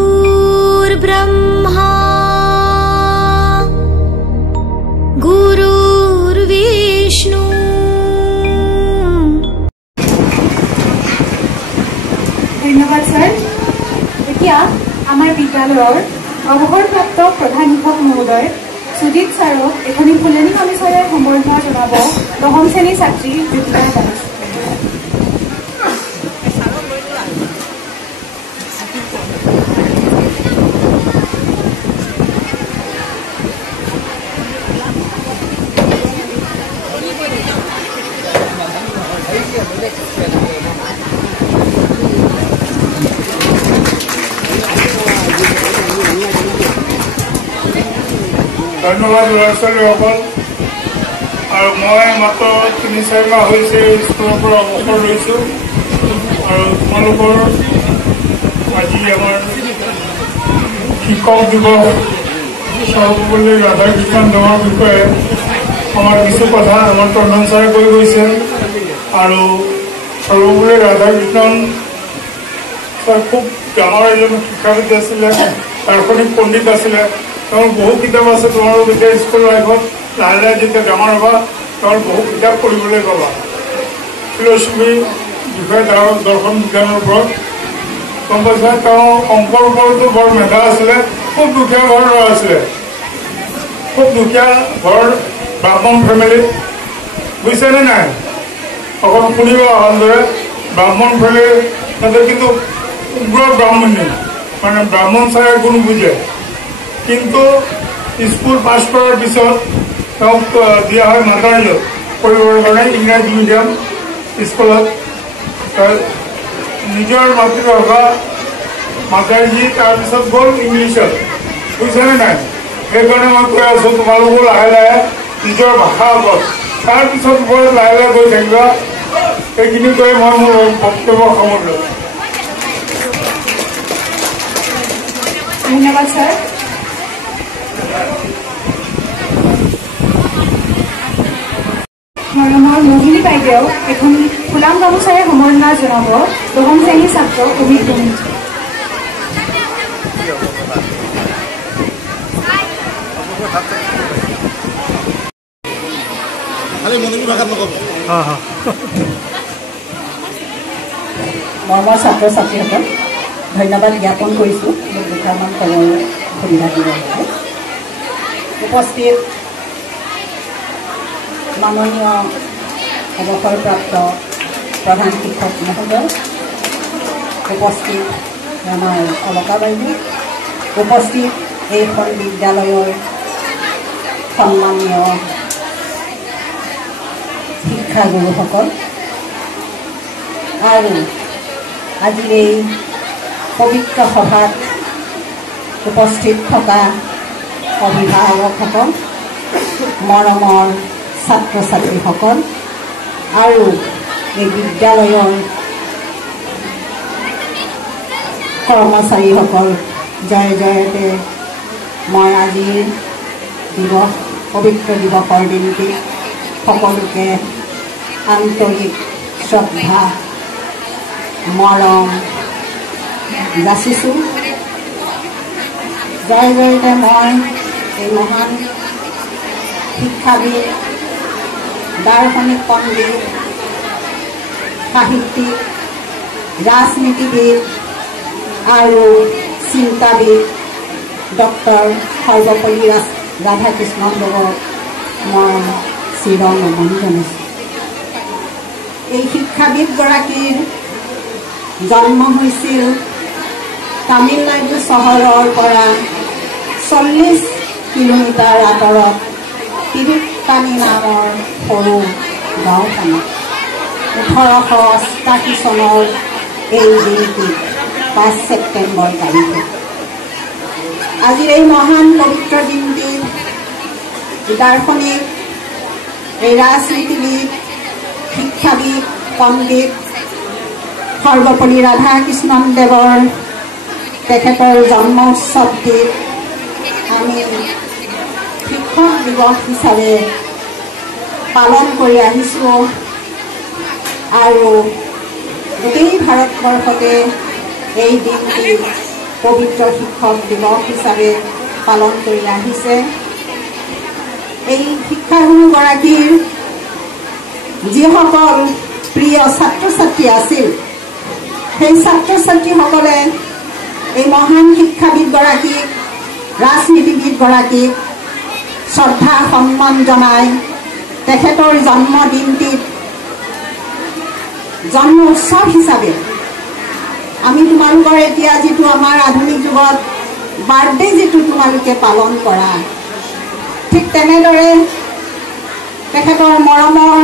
गुरुर्ब्रह्मा गुरुर्विष्णु। धन्यवाद सर। এতিয়া আমাৰ বিদ্যালয়ৰ অৱসৰপ্ৰাপ্ত প্ৰধান শিক্ষক মহোদয় সুজিত ছাৰক এখনি ফুলনি কমিছনাৰ সম্বৰ্ধনা জনাব দশম শ্ৰেণীৰ ছাত্ৰী জুবিতা দাস। ধন্যবাদ ল'ৰা ছোৱালীসকল। আৰু মই মাত্ৰ ৩-৪ মাহ হৈছে স্কুলৰ পৰা অৱসৰ লৈছোঁ। আৰু তোমালোকৰ আজি আমাৰ শিক্ষক দিৱস সৰ্বপল্লী ৰাধাকৃষ্ণন দেৱৰ বিষয়ে আমাৰ কিছু কথা আমাৰ তন্ময় ছাৰে কৈ গৈছে। আৰু সৰ্বপল্লী ৰাধাকৃষ্ণন ছাৰ খুব ডাঙৰ এজন শিক্ষাবিদ আছিলে, দাৰ্শনিক পণ্ডিত আছিলে। তেওঁৰ বহু কিতাপ আছে। তোমালোক এতিয়া স্কুল লাইফত লাহে লাহে যেতিয়া ডাঙৰ হ'বা তেওঁৰ বহু কিতাপ পঢ়িবলৈ পাবা। ফিলচফি বিষয়ে দৰ্শন বিজ্ঞানৰ ওপৰত গম পাইছা। তেওঁ অংকৰ ওপৰতো বৰ মেধা আছিলে। খুব দুখীয়া ঘৰৰ ল'ৰা আছিলে, খুব দুখীয়া ঘৰ, ব্ৰাহ্মণ ফেমিলি। বুজিছেনে নাই? অকল শুনিব ভালদৰে। ব্ৰাহ্মণ ফেমিলি তাতে কিন্তু উগ্ৰ ব্ৰাহ্মণী, মানে ব্ৰাহ্মণ চাৰে কোনো বুজে। কিন্তু স্কুল পাছ কৰাৰ পিছত তেওঁক দিয়া হয় মাদ্ৰাজত পঢ়িবৰ কাৰণে, ইংৰাজী মিডিয়াম স্কুলত। নিজৰ মাতৃভাষা মাদ্ৰাজী, তাৰপিছত গ'ল ইংলিছত। বুজিছেনে নাই? সেইকাৰণে মই কৈ আছোঁ তোমালোকো লাহে লাহে নিজৰ ভাষাৰ ওপৰত, তাৰপিছত ওপৰত লাহে লাহে গৈ থাকিবা। সেইখিনি কৈ মই মোৰ বক্তব্য সামৰিলোঁ। ধন্যবাদ ছাৰ। মৰমৰ মোহিনী বাইদেউ এখন ফুলাম গামোচাৰে সম্বৰ্ধনা জনাব দশম শ্ৰেণীৰ ছাত্ৰ অভিক দমুজ। মৰমৰ ছাত্ৰ ছাত্ৰীসকল, ধন্যবাদ জ্ঞাপন কৰিছোঁ মোক দুটামান সময়ৰ সুবিধা দিবৰ বাবে। উপস্থিত মাননীয় অৱসৰপ্ৰাপ্ত প্ৰধান শিক্ষক মহোদয়, উপস্থিত আমাৰ অলকা বাইদেউ, উপস্থিত এইখন বিদ্যালয়ৰ সন্মানীয় শিক্ষাগুৰুসকল, আৰু আজিৰ এই পবিত্ৰ সভাত উপস্থিত থকা অভিভাৱকসকল, মৰমৰ ছাত্ৰ ছাত্ৰীসকল, আৰু এই বিদ্যালয়ৰ কৰ্মচাৰীসকল, জয় জয়তে মই আজিৰ দিৱস, পবিত্ৰ দিৱসৰ দিনটি সকলোকে আন্তৰিক শ্ৰদ্ধা মৰম যাচিছোঁ। জয় জয়তে মই এই মহান শিক্ষাবিদ, দাৰ্শনিক পণ্ডিত, সাহিত্যিক, ৰাজনীতিবিদ আৰু চিন্তাবিদ ডক্টৰ সৰ্বপল্লী ৰাধাকৃষ্ণন দেৱক মই চিৰ নমন জনাইছোঁ। এই শিক্ষাবিদগৰাকীৰ জন্ম হৈছিল তামিলনাডু চহৰৰ পৰা 40 কিলোমিটাৰ আঁতৰত তিৰুত্তানি নামৰ সৰু গাঁওখনত 1888 চনৰ এই দিনটি 5 ছেপ্টেম্বৰ তাৰিখে। আজিৰ এই মহান পবিত্ৰ দিনটি দাৰ্শনিক, এই ৰাজনীতিবিদ, শিক্ষাবিদ, পণ্ডিত সৰ্বপল্লী ৰাধাকৃষ্ণন দেৱৰ তেখেতৰ জন্ম উৎসৱটিত আমি শিক্ষক দিৱস হিচাপে পালন কৰি আহিছোঁ আৰু গোটেই ভাৰতবৰ্ষতে এই দিনটি পবিত্ৰ শিক্ষক দিৱস হিচাপে পালন কৰি আহিছে। এই শিক্ষাগুৰুগৰাকীৰ যিসকল প্ৰিয় ছাত্ৰ ছাত্ৰী আছিল, সেই ছাত্ৰ ছাত্ৰীসকলে এই মহান শিক্ষাবিদগৰাকীক, ৰাজনীতিবিদগৰাকীক শ্ৰদ্ধা সন্মান জনাই তেখেতৰ জন্মদিনটিত জন্ম উৎসৱ হিচাপে আমি তোমালোকৰ এতিয়া যিটো আমাৰ আধুনিক যুগত বাৰ্থডে যিটো তোমালোকে পালন কৰা, ঠিক তেনেদৰে তেখেতৰ মৰমৰ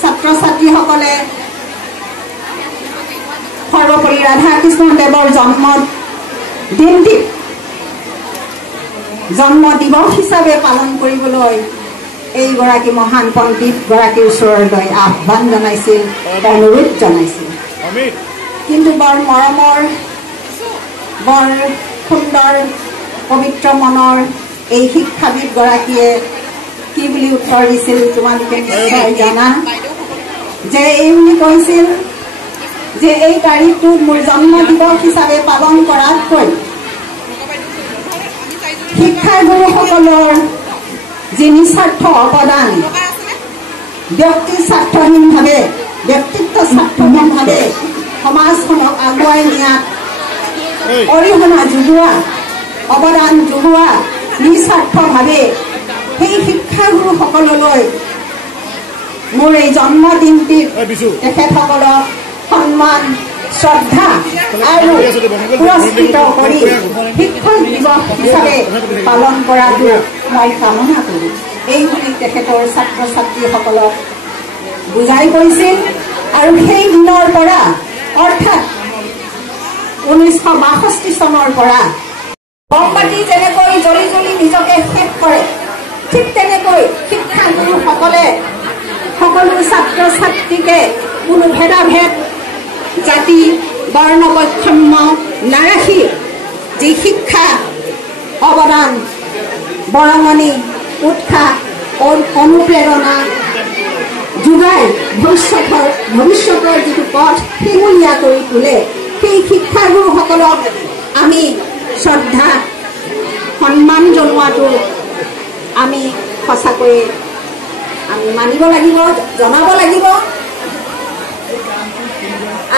ছাত্ৰ ছাত্ৰীসকলে সৰ্বোপৰি ৰাধাকৃষ্ণদেৱৰ জন্মদিনটি জন্ম দিৱস হিচাপে পালন কৰিবলৈ এইগৰাকী মহান পণ্ডিতগৰাকীৰ ওচৰলৈ আহ্বান জনাইছিল, অনুৰোধ জনাইছিল। কিন্তু বৰ মৰমৰ, বৰ সুন্দৰ পবিত্ৰ মনৰ এই শিক্ষাবিদগৰাকীয়ে কি বুলি উত্তৰ দিছিল তোমালোকে নিশ্চয় জানা, যে এই বুলি কৈছিল যে এই তাৰিখটোত মোৰ জন্ম দিৱস হিচাপে পালন কৰাতকৈ শিক্ষাগুৰুসকলৰ যি নিস্বাৰ্থ অৱদান, ব্যক্তি স্বাৰ্থহীনভাৱে, ব্যক্তিত্ব স্বাৰ্থহীনভাৱে সমাজখনক আগুৱাই নিয়াত অৰিহণা যোগোৱা, অৱদান যোগোৱা নিস্বাৰ্থভাৱে সেই শিক্ষাগুৰুসকললৈ মোৰ এই জন্মদিনটিত তেখেতসকলক সন্মান, শ্ৰদ্ধা আৰু পুৰস্কৃত কৰি শিক্ষক দিৱস হিচাপে পালন কৰাটো মই কামনা কৰোঁ। এই বুলি তেখেতৰ ছাত্ৰ ছাত্ৰীসকলক বুজাই কৈছিল। আৰু সেই দিনৰ পৰা অৰ্থাৎ 1962 চনৰ পৰা মমবাতি যেনেকৈ জ্বলি জ্বলি নিজকে শেষ কৰে, ঠিক তেনেকৈ শিক্ষাগুৰুসকলে সকলো ছাত্ৰ ছাত্ৰীকে কোনো ভেদাভেদ, জাতি, বৰ্ণ বৈষম্য নাৰাখি যি শিক্ষা অৱদান, বৰঙণি, উৎসাহ, অনুপ্ৰেৰণা যোগাই ভৱিষ্যতৰ যিটো পথ শিমলীয়া কৰি তোলে, সেই শিক্ষাগুৰুসকলক আমি শ্ৰদ্ধা সন্মান জনোৱাটো আমি সঁচাকৈয়ে আমি মানিব লাগিব, জনাব লাগিব।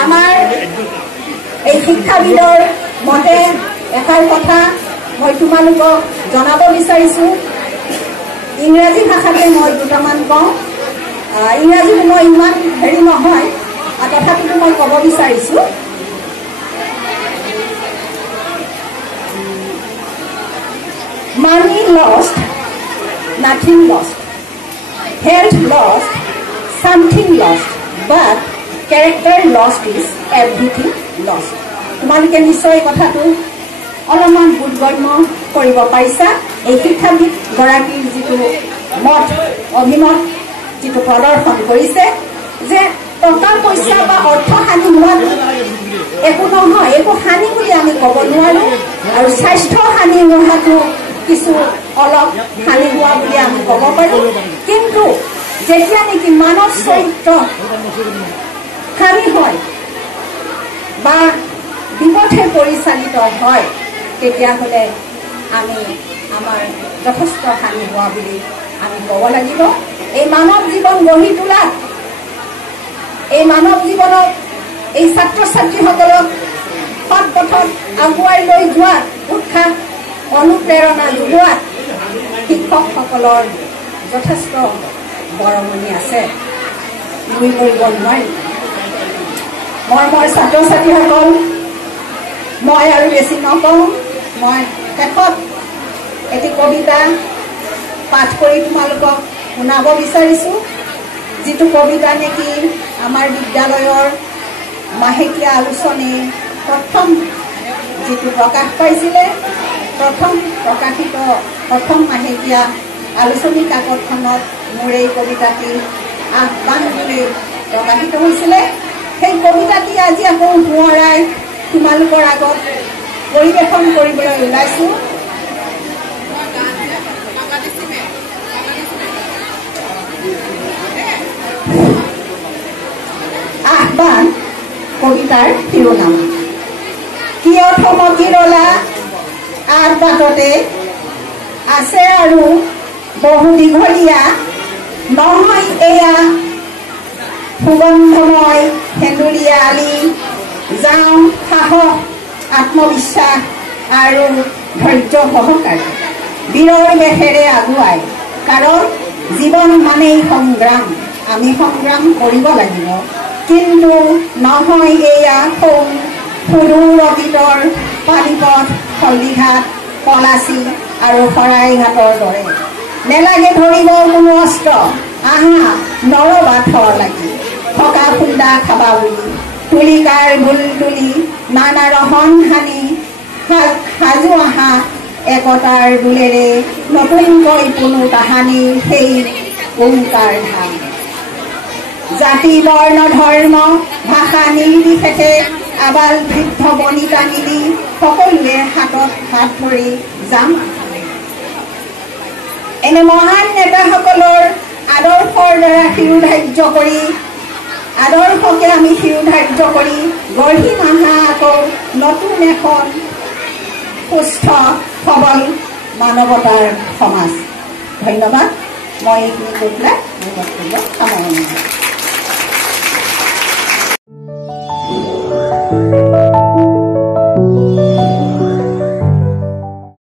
আমাৰ এই শিক্ষাবিদৰ মতে এষাৰ কথা মই তোমালোকক জনাব বিচাৰিছোঁ। ইংৰাজী ভাষাতে মই দুটামান কওঁ, ইংৰাজীটো মই ইমান হেৰি নহয়, তথাপিতো মই ক'ব বিচাৰিছোঁ। Money lost, nothing lost. Health lost, something lost. But character lost is everything lost. তোমালোকে নিশ্চয় কথাটো অলপমান বোধগম্য কৰিব পাৰিছা। এই শিক্ষাবিদগৰাকীৰ যিটো মত, অভিমত যিটো প্ৰদৰ্শন কৰিছে যে টকা পইচা বা অৰ্থ হানি হোৱাটো একো নহয়, একো হানি বুলি আমি ক'ব নোৱাৰোঁ। আৰু স্বাস্থ্য হানি হোৱাটো কিছু অলপ হানি হোৱা বুলি আমি ক'ব পাৰোঁ। কিন্তু যেতিয়া নেকি মানৱ চৰিত্ৰ হানি হয় বা বিপথে পৰিচালিত হয়, তেতিয়াহ'লে আমি আমাৰ যথেষ্ট হানি হোৱা বুলি আমি ক'ব লাগিব। এই মানৱ জীৱন গঢ়ি তোলাত, এই মানৱ জীৱনক, এই ছাত্ৰ ছাত্ৰীসকলক সৎ পথত আগুৱাই লৈ যোৱাত, উৎসাহ অনুপ্ৰেৰণা যোগোৱাত শিক্ষকসকলৰ যথেষ্ট বৰঙণি আছে, নুই কৰিব নোৱাৰি। মোৰ ছাত্ৰ ছাত্ৰীসকল, মই আৰু বেছি নকওঁ, মই শেষত এটি কবিতা পাঠ কৰি তোমালোকক শুনাব বিচাৰিছোঁ, যিটো কবিতা নেকি আমাৰ বিদ্যালয়ৰ মাহেকীয়া আলোচনী প্ৰথম যিটো প্ৰকাশ পাইছিলে, প্ৰথম প্ৰকাশিত প্ৰথম মাহেকীয়া আলোচনী কাকতখনত মোৰ এই কবিতাটি আহ্বান বুলি প্ৰকাশিত হৈছিলে। সেই কবিতাটি আজি আকৌ পুনৰাই তোমালোকৰ আগত পৰিৱেশন কৰিবলৈ ওলাইছোঁ। কবিতাৰ শিৰোনাম। কিয় থমকি ৰলা আগ বাটতে, আছে আৰু বহু দীঘলীয়া, নহয় এয়া সুগন্ধময় সেন্দুৰীয়া আলি। যাওঁ সাহস, আত্মবিশ্বাস আৰু ধৈৰ্য সহকাৰে বীৰৰ বেশেৰে আগুৱাই, কাৰণ জীৱন মানেই সংগ্ৰাম। আমি সংগ্ৰাম কৰিব লাগিব, কিন্তু নহয় এয়া সুদূৰ অতীতৰ পানীপথ, হলদিঘাট, পলাচী আৰু শৰাইঘাটৰ দৰে। নেলাগে ধৰিব কোনো অস্ত্ৰ, আহা নৰবা থৰ লাগি, থকা খুন্দা খাবা বুলি তুলিকাৰ গোল তুলি, নানা ৰহন সানি সাজু আহা একতাৰ দোলেৰে, নতুনকৈ কোনো তাহানি সেই ওংকাৰ ধাম। জাতি বৰ্ণ ধৰ্ম ভাষা নিৰ্বিশেষে আবাল বৃদ্ধ বনিতা মিলি সকলোৱে হাতত হাত ধৰি যাম। এনে মহান নেতাসকলৰ আদৰ্শৰ দ্বাৰা শিৰোধাৰ্য কৰি, আদৰ্শকে আমি শিৰোধাৰ্য কৰি গঢ়িম আহা আকৌ নতুন এখন সুস্থ সবল মানৱতাৰ সমাজ। ধন্যবাদ। মই এইখিনি কৈ পেলাই মোৰ বক্তব্য সামৰণি মাৰিছোঁ।